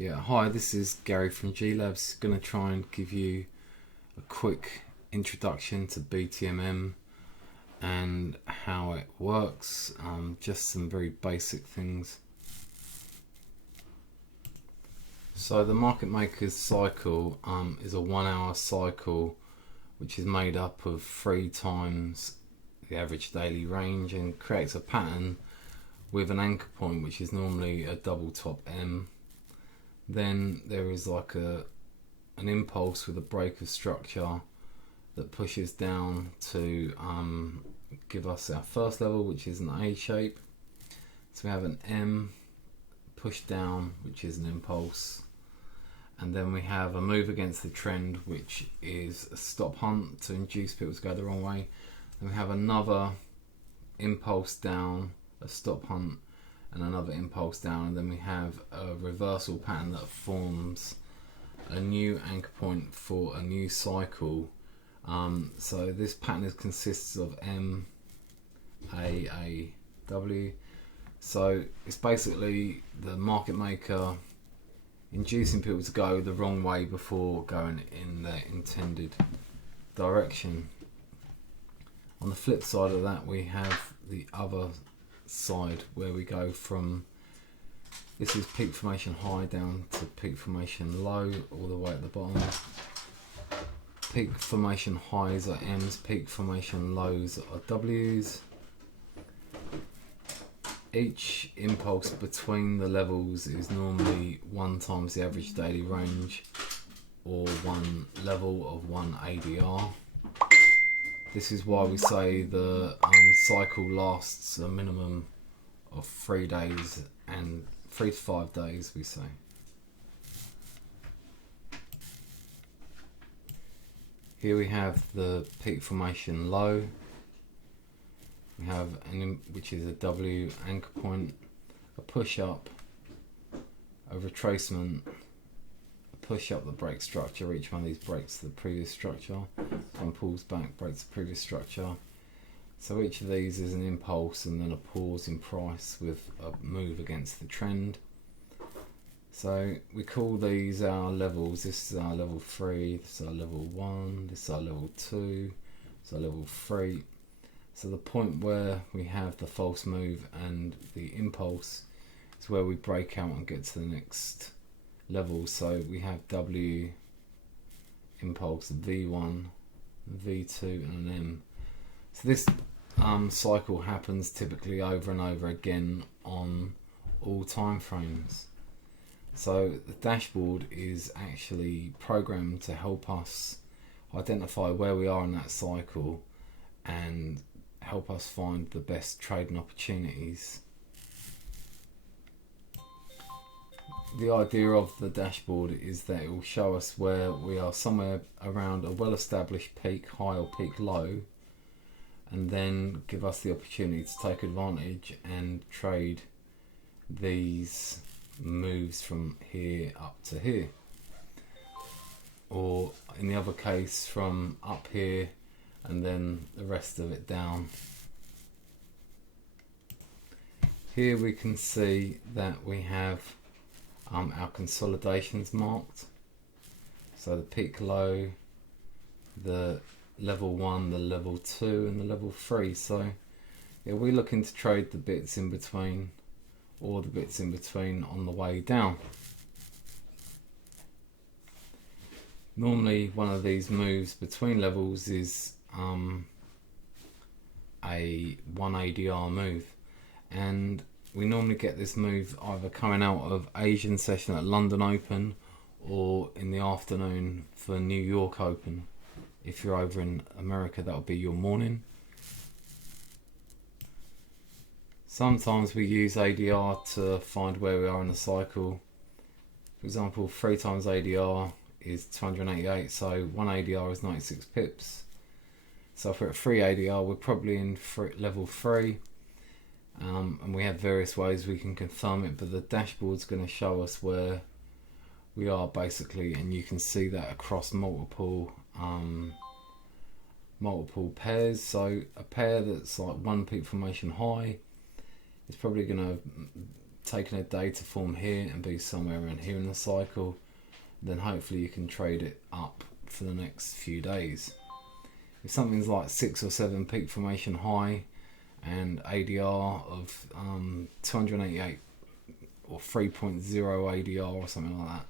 Yeah, hi, this is Gary from G-Labs. Going to try and give you a quick introduction to BTMM and how it works. Just some very basic things. So the market maker's cycle is a 1 hour cycle which is made up of 3 times the average daily range and creates a pattern with an anchor point which is normally a double top M. Then there is like an impulse with a break of structure that pushes down to give us our first level, which is an A shape. So we have an M push down, which is an impulse, and then we have a move against the trend, which is a stop hunt to induce people to go the wrong way. Then we have another impulse down, a stop hunt, and another impulse down, and then we have a reversal pattern that forms a new anchor point for a new cycle. So this pattern consists of M, A, W. So it's basically the market maker inducing people to go the wrong way before going in their intended direction. On the flip side of that, we have the other side where we go from, this is peak formation high down to peak formation low, all the way at the bottom. Peak formation highs are M's, peak formation lows are W's. Each impulse between the levels is normally 1 times the average daily range, or 1 level of 1 ADR. This is why we say the cycle lasts a minimum of 3 days, and 3 to 5 days we say. Here we have the peak formation low. We have which is a W anchor point, a push up, a retracement, a push up that breaks structure. Each one of these breaks the previous structure, and pulls back, breaks the previous structure. So each of these is an impulse and then a pause in price with a move against the trend. So we call these our levels. This is our level 3, this is our level 1, this is our level 2, this is our level 3. So the point where we have the false move and the impulse is where we break out and get to the next level. So we have W impulse, V1, V2 and an M. So this cycle happens typically over and over again on all time frames. So the dashboard is actually programmed to help us identify where we are in that cycle and help us find the best trading opportunities. The idea of the dashboard is that it will show us where we are somewhere around a well-established peak high or peak low, and then give us the opportunity to take advantage and trade these moves from here up to here, or in the other case from up here and then the rest of it down. Here we can see that we have our consolidations marked, so the peak low, the level 1, the level 2 and the level 3. So yeah, we're looking to trade the bits in between, or the bits in between on the way down. Normally one of these moves between levels is a 1 ADR move, and we normally get this move either coming out of Asian session at London Open or in the afternoon for New York Open. If you're over in America, that'll be your morning. Sometimes we use ADR to find where we are in the cycle. For example, 3 times ADR is 288, so 1 ADR is 96 pips. So if we're at 3 ADR, we're probably in level 3, and we have various ways we can confirm it, but the dashboard's going to show us where we are basically, and you can see that across multiple pairs. So a pair that's like 1 peak formation high is probably going to taking a day to form here and be somewhere around here in the cycle, then hopefully you can trade it up for the next few days. If something's like 6 or 7 peak formation high and ADR of 288 or 3.0 ADR or something like that,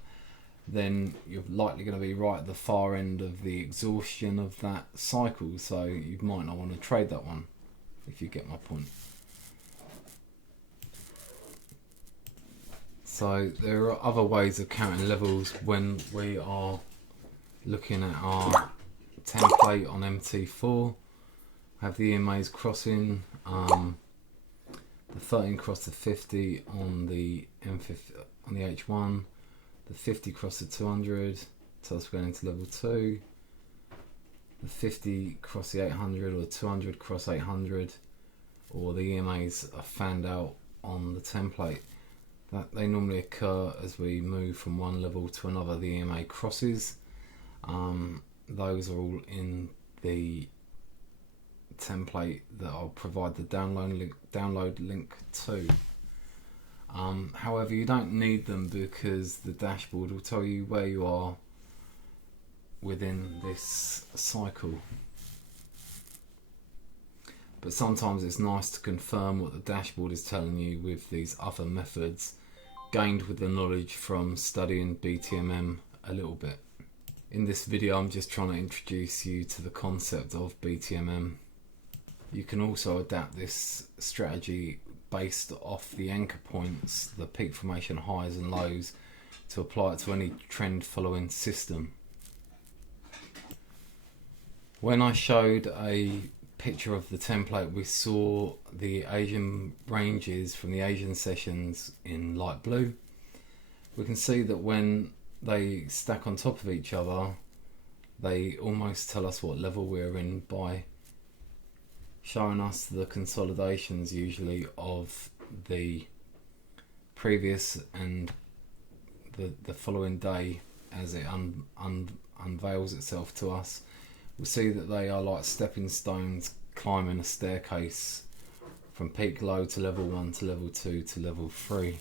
then you're likely going to be right at the far end of the exhaustion of that cycle, so you might not want to trade that one, if you get my point. So there are other ways of counting levels when we are looking at our template on MT4. Have the EMAs crossing, the 13 cross the 50 on the M50 on the H1, the 50 cross the 200, so that's going into level 2, the 50 cross the 800 or 200 cross 800, or the EMAs are fanned out on the template. That they normally occur as we move from one level to another. The EMA crosses, those are all in the template that I'll provide the download link to. However, you don't need them because the dashboard will tell you where you are within this cycle. But sometimes it's nice to confirm what the dashboard is telling you with these other methods gained with the knowledge from studying BTMM a little bit. In this video I'm just trying to introduce you to the concept of BTMM. You can also adapt this strategy based off the anchor points, the peak formation highs and lows, to apply it to any trend following system. When I showed a picture of the template, we saw the Asian ranges from the Asian sessions in light blue. We can see that when they stack on top of each other, they almost tell us what level we're in by showing us the consolidations usually of the previous and the following day as it unveils itself to us. We'll see that they are like stepping stones climbing a staircase from peak low to level 1 to level 2 to level 3.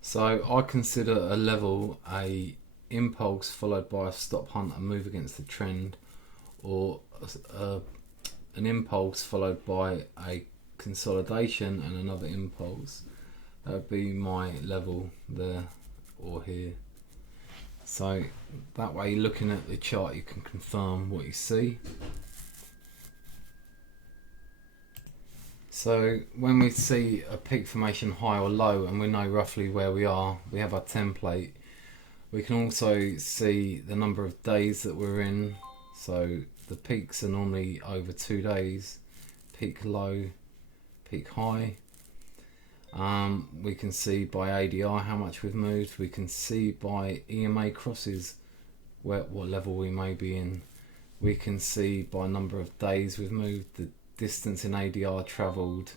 So I consider a level a impulse followed by a stop hunt and move against the trend, or an impulse followed by a consolidation and another impulse. That would be my level there or here. So that way, looking at the chart, you can confirm what you see. So when we see a peak formation high or low and we know roughly where we are, we have our template. We can also see the number of days that we're in. So the peaks are normally over 2 days, peak low, peak high. We can see by ADR how much we've moved. We can see by EMA crosses what level we may be in. We can see by number of days we've moved, the distance in ADR travelled.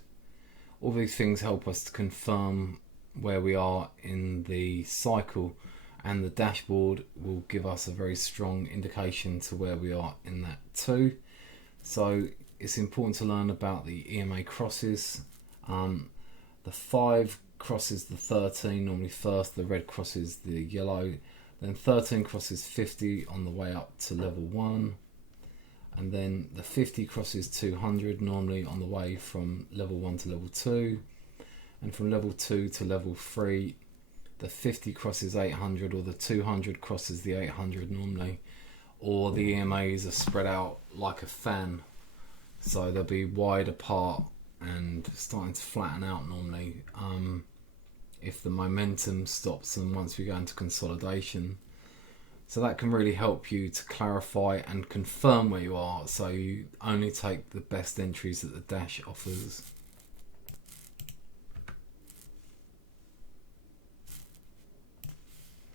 All these things help us to confirm where we are in the cycle, and the dashboard will give us a very strong indication to where we are in that too. So it's important to learn about the EMA crosses. The 5 crosses the 13 normally first, the red crosses the yellow, then 13 crosses 50 on the way up to level 1, and then the 50 crosses 200 normally on the way from level 1 to level 2, and from level 2 to level 3 the 50 crosses 800, or the 200 crosses the 800 normally, or the EMAs are spread out like a fan, so they'll be wide apart and starting to flatten out normally if the momentum stops and once we go into consolidation. So that can really help you to clarify and confirm where you are, so you only take the best entries that the dash offers.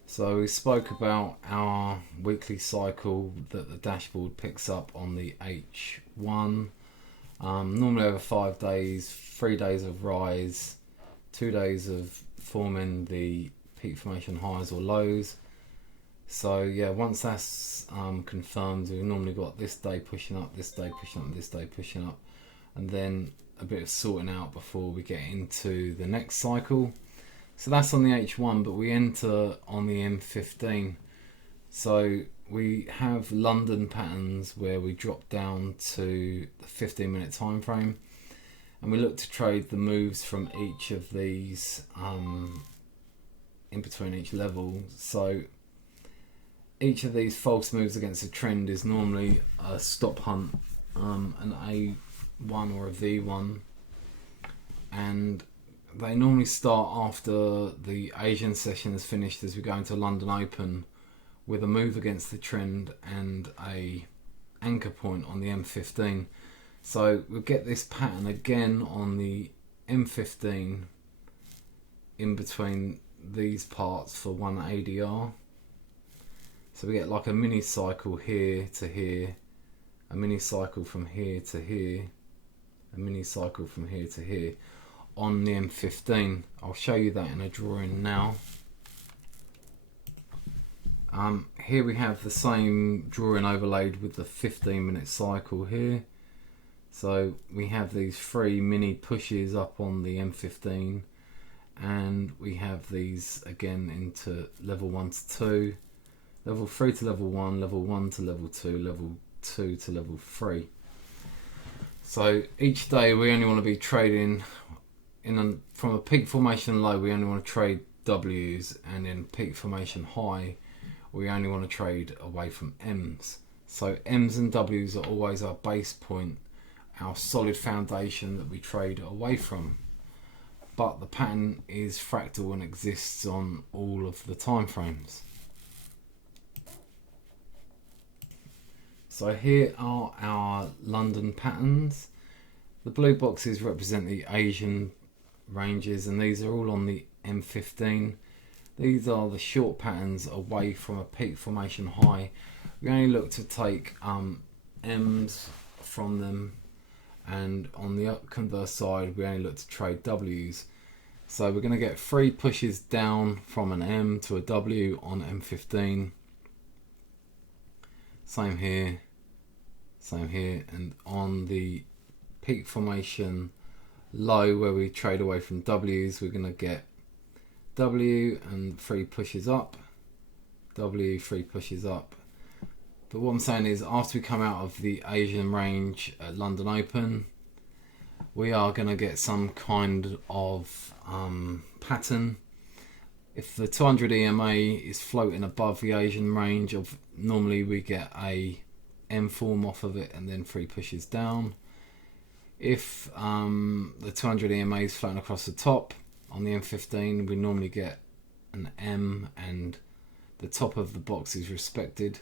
So we spoke about our weekly cycle that the dashboard picks up on the H1. Normally over 5 days, 3 days of rise, 2 days of forming the peak formation highs or lows. So yeah, once that's confirmed, we've normally got this day pushing up, this day pushing up, this day pushing up, and then a bit of sorting out before we get into the next cycle. So that's on the H1, but we enter on the M15. So we have London patterns where we drop down to the 15-minute time frame, and we look to trade the moves from each of these in between each level. So each of these false moves against a trend is normally a stop hunt, an A1 or a V1, and they normally start after the Asian session is finished as we go into London Open, with a move against the trend and a anchor point on the M15. So we'll get this pattern again on the M15 in between these parts for one ADR. So we get like a mini cycle here to here, a mini cycle from here to here, a mini cycle from here to here on the M15. I'll show you that in a drawing now. Here we have the same drawing overlaid with the 15-minute cycle here. So we have these 3 mini pushes up on the M15, and we have these again into level 1 to 2, level 3 to level 1, level 1 to level 2, level 2 to level 3. So each day we only want to be trading from a peak formation low, we only want to trade W's, and in peak formation high we only want to trade away from M's. So M's and W's are always our base point, our solid foundation that we trade away from. But the pattern is fractal and exists on all of the time frames. So here are our London patterns. The blue boxes represent the Asian ranges, and these are all on the M15. These are the short patterns away from a peak formation high. We only look to take M's from them, and on the converse side we only look to trade W's. So we're going to get 3 pushes down from an M to a W on M15. Same here, and on the peak formation low where we trade away from W's, we're going to get W and 3 pushes up, W, 3 pushes up. But what I'm saying is, after we come out of the Asian range at London Open, we are going to get some kind of pattern. If the 200 EMA is floating above the Asian range, normally we get a M form off of it and then 3 pushes down. If the 200 EMA is floating across the top on the M15, we normally get an M and the top of the box is respected,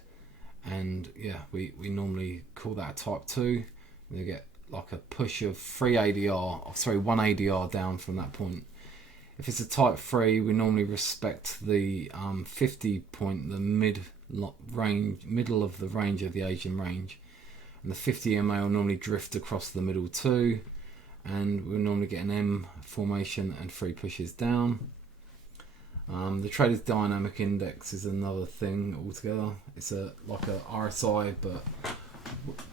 and yeah, we normally call that a type 2. And you get like a push of 1 ADR down from that point. If it's a type 3, we normally respect the 50 point, the middle of the range of the Asian range, and the 50 EMA will normally drift across the middle too, and we'll normally get an M formation and 3 pushes down. The Traders Dynamic Index is another thing altogether. It's like a RSI, but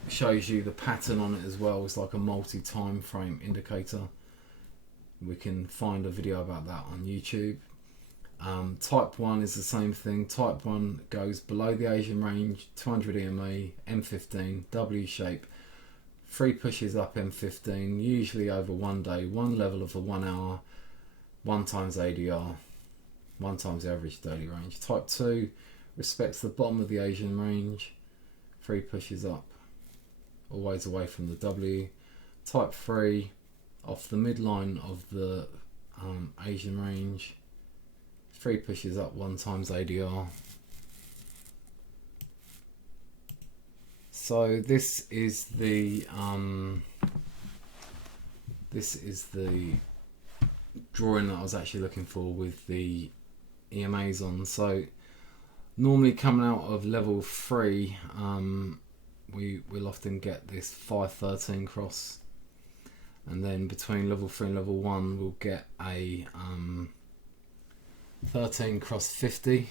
shows you the pattern on it as well. It's like a multi-time frame indicator. We can find a video about that on YouTube. Type 1 is the same thing. Type 1 goes below the Asian range, 200 EMA, M15, W shape, 3 pushes up M15, usually over one day, one level of the 1 hour, 1 times ADR, 1 times the average daily range. Type 2 respects the bottom of the Asian range, 3 pushes up, always away from the W. Type 3 off the midline of the Asian range, 3 pushes up, 1 times ADR. So this is the drawing that I was actually looking for with the EMAs on. So normally coming out of level 3, we'll often get this 513 cross, and then between level 3 and level 1 we'll get a 13 cross 50.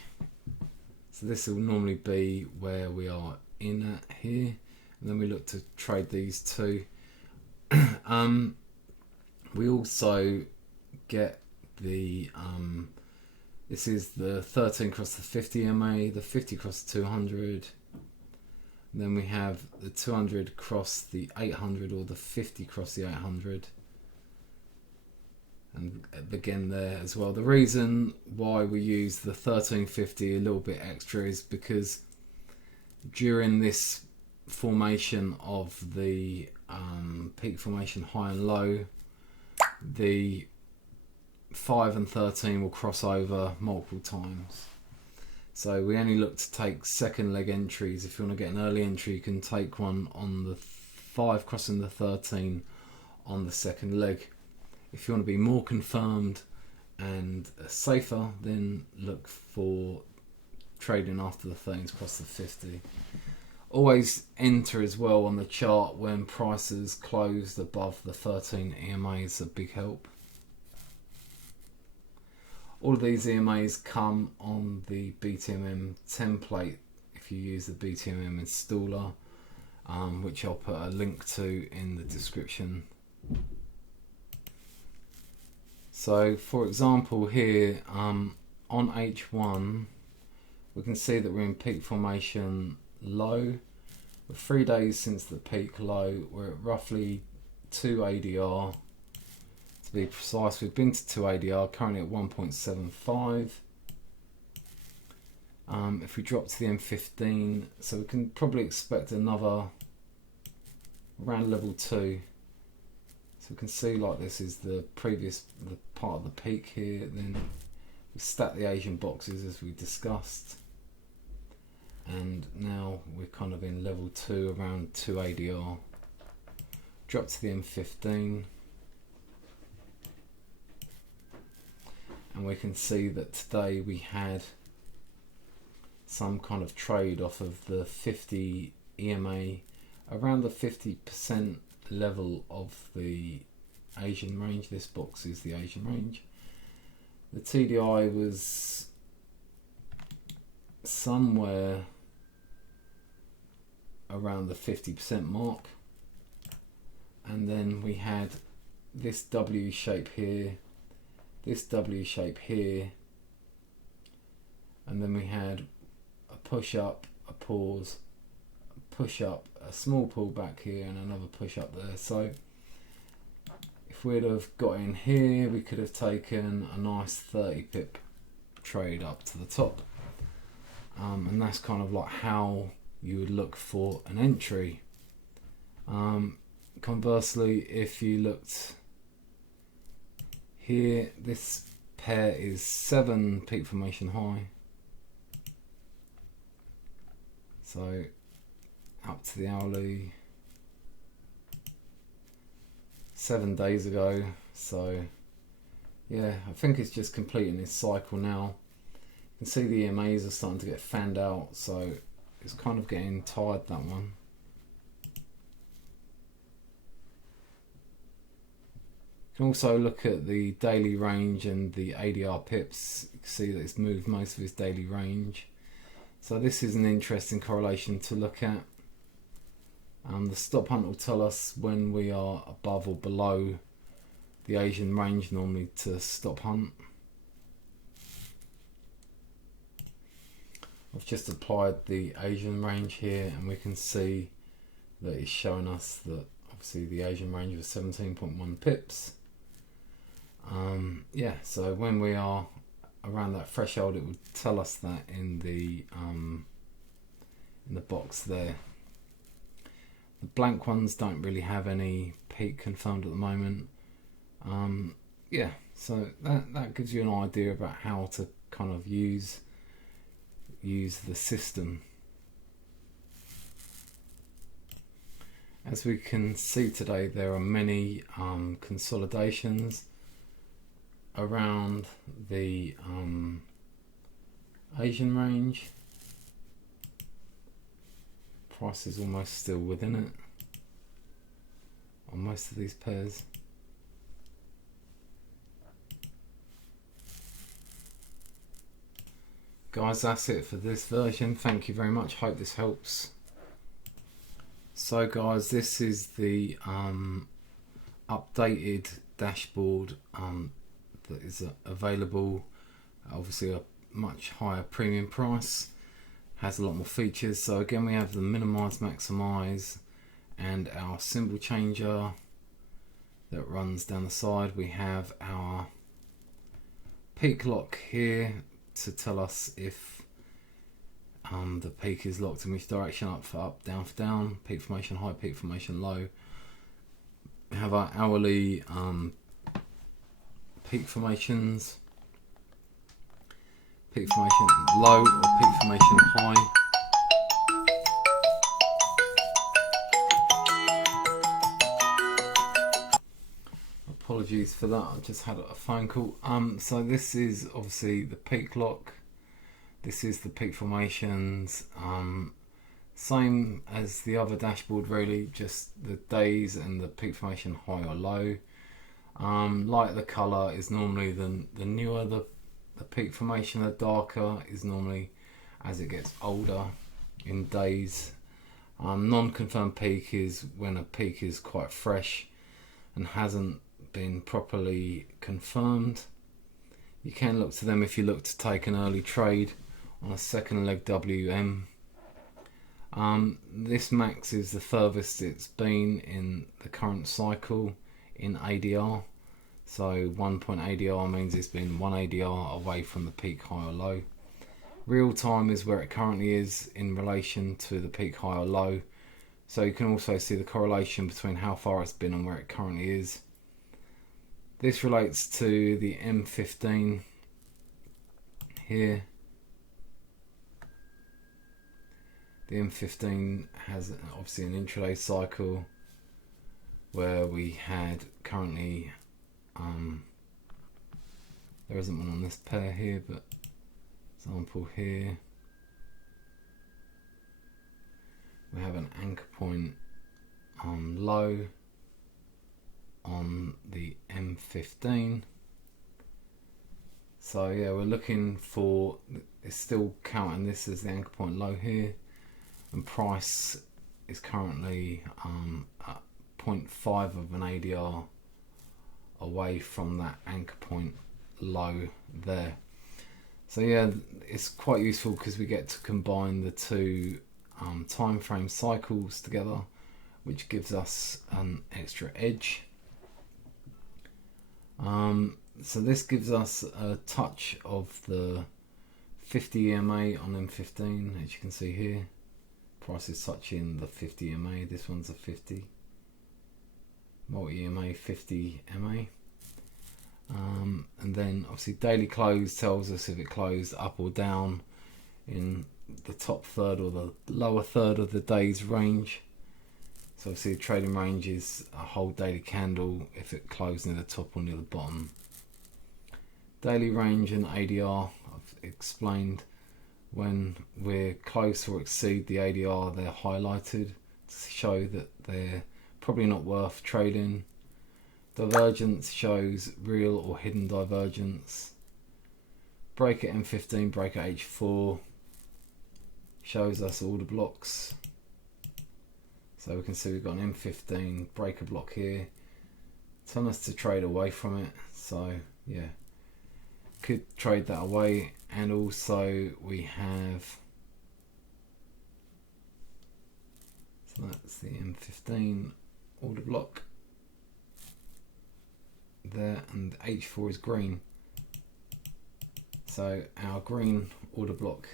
So this will normally be where we are in at here, and then we look to trade these two. We also get the this is the 13 cross the 50 MA, the 50 cross the 200. And then we have the 200 cross the 800 or the 50 cross the 800. And again there as well. The reason why we use the 1350 a little bit extra is because during this formation of the peak formation high and low, the 5 and 13 will cross over multiple times. So we only look to take second leg entries. If you want to get an early entry, you can take one on the 5 crossing the 13 on the second leg. If you want to be more confirmed and safer, then look for trading after the 13s cross the 50. Always enter as well on the chart when prices closed above the 13 EMA is a big help. All of these EMAs come on the BTMM template if you use the BTMM installer, which I'll put a link to in the description. So for example here, on H1 we can see that we're in peak formation low. We're 3 days since the peak low. We're at roughly 2 ADR. To be precise, we've been to 2 ADR, currently at 1.75. If we drop to the M15, so we can probably expect another around level 2. So we can see like this is the part of the peak here. Then we stack the Asian boxes as we discussed. And now we're kind of in level 2 around 2 ADR. Drop to the M15. And we can see that today we had some kind of trade off of the 50 EMA around the 50% level of the Asian range. This box is the Asian range. The TDI was somewhere around the 50% mark, and then we had this W shape here, this W shape here, and then we had a push up, a pause, a push up, a small pullback here, and another push up there. So if we'd have got in here, we could have taken a nice 30 pip trade up to the top, and that's kind of like how you would look for an entry. Conversely, if you looked here, this pair is 7 peak formation high, so up to the hourly 7 days ago. So yeah, I think it's just completing its cycle now. You can see the EMAs are starting to get fanned out, so it's kind of getting tired, that one. You can also look at the daily range and the ADR pips. You can see that it's moved most of its daily range. So this is an interesting correlation to look at. The stop hunt will tell us when we are above or below the Asian range normally to stop hunt. I've just applied the Asian range here, and we can see that it's showing us that obviously the Asian range was 17.1 pips. Yeah, so when we are around that threshold, it would tell us that in the box there. The blank ones don't really have any peak confirmed at the moment. Yeah, so that gives you an idea about how to kind of use the system. As we can see today, there are many consolidations around the Asian range. Price is almost still within it on most of these pairs. Guys, that's it for this version. Thank you very much. Hope this helps. So guys, this is the updated dashboard that is available, obviously a much higher premium price, has a lot more features. So again, we have the minimize, maximize, and our symbol changer that runs down the side. We have our peak lock here to tell us if the peak is locked in which direction, up for up, down for down, peak formation high, peak formation low. We have our hourly peak formations, peak formation low or peak formation high. Apologies for that, I just had a phone call. So this is obviously the peak lock. This is the peak formations. Same as the other dashboard really, just the days and the peak formation high or low. Like the colour is normally the newer the peak formation, the darker is normally as it gets older in days. Non-confirmed peak is when a peak is quite fresh and hasn't been properly confirmed. You can look to them if you look to take an early trade on a second leg WM. This max is the furthest it's been in the current cycle in ADR. So 1 point ADR means it's been 1 ADR away from the peak high or low. Real time is where it currently is in relation to the peak high or low. So you can also see the correlation between how far it's been and where it currently is. This relates to the M15 here. The M15 has obviously an intraday cycle where we had currently, there isn't one on this pair here, but example here, we have an anchor point low on the M15. So yeah, we're looking for, it's still counting this as the anchor point low here, and price is currently at 0.5 of an ADR away from that anchor point low there. So yeah, it's quite useful because we get to combine the two time frame cycles together, which gives us an extra edge. So this gives us a touch of the 50 EMA on M15, as you can see here. Price is touching the 50 EMA. This one's a 50 multi EMA 50 MA. And then obviously daily close tells us if it closed up or down in the top third or the lower third of the day's range. So obviously the trading range is a whole daily candle if it closed near the top or near the bottom. Daily range and ADR, I've explained. When we're close or exceed the ADR, they're highlighted to show that they're probably not worth trading. Divergence shows real or hidden divergence. Break at M15, break at H4 shows us order blocks. So we can see we've got an M15 breaker block here, telling us to trade away from it. So yeah, could trade that away. And also we have, so that's the M15 order block there, and H4 is green. So our green order block,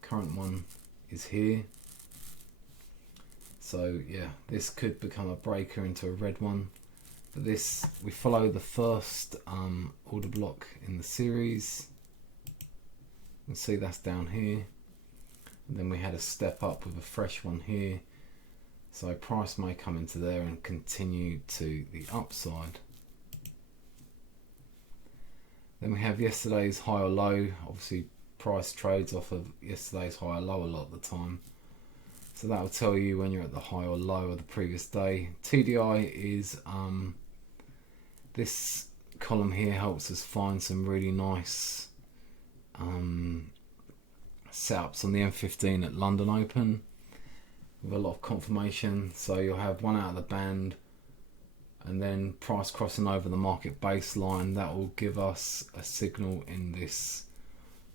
current one, is here. So yeah, this could become a breaker into a red one. But this, we follow the first order block in the series. You can see that's down here. And then we had a step up with a fresh one here. So price may come into there and continue to the upside. Then we have yesterday's high or low. Obviously price trades off of yesterday's high or low a lot of the time. So that will tell you when you're at the high or low of the previous day. TDI is, this column here helps us find some really nice setups on the M15 at London Open with a lot of confirmation. So you'll have one out of the band and then price crossing over the market baseline. That will give us a signal in this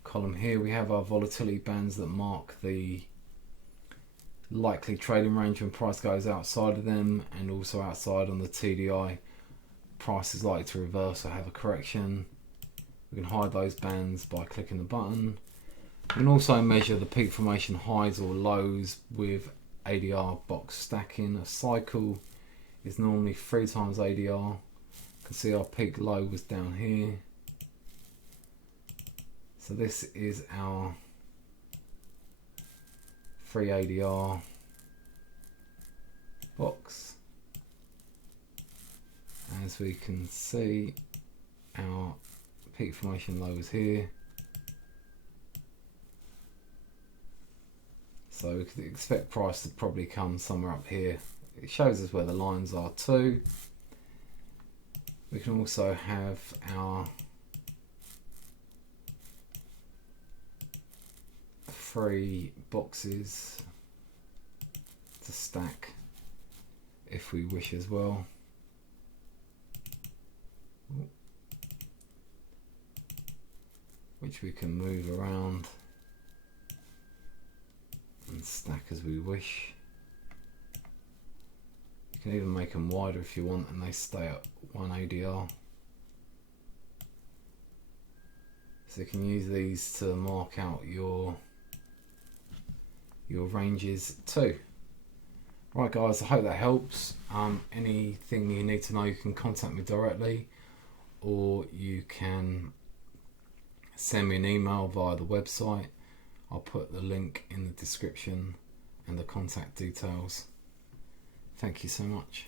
column here. We have our volatility bands that mark the likely trading range when price goes outside of them, and also outside on the TDI. Price is likely to reverse or have a correction. We can hide those bands by clicking the button. We can also measure the peak formation highs or lows with ADR box stacking. A cycle is normally 3 times ADR. You can see our peak low was down here. So this is our 3 ADR box. As we can see, our peak formation low is here. So we could expect price to probably come somewhere up here. It shows us where the lines are too. We can also have our 3 boxes to stack if we wish as well. Which we can move around and stack as we wish. You can even make them wider if you want, and they stay at 1 ADR. So you can use these to mark out your ranges too. Right guys, I hope that helps. Anything you need to know, you can contact me directly, or you can send me an email via the website. I'll put the link in the description and the contact details. Thank you so much.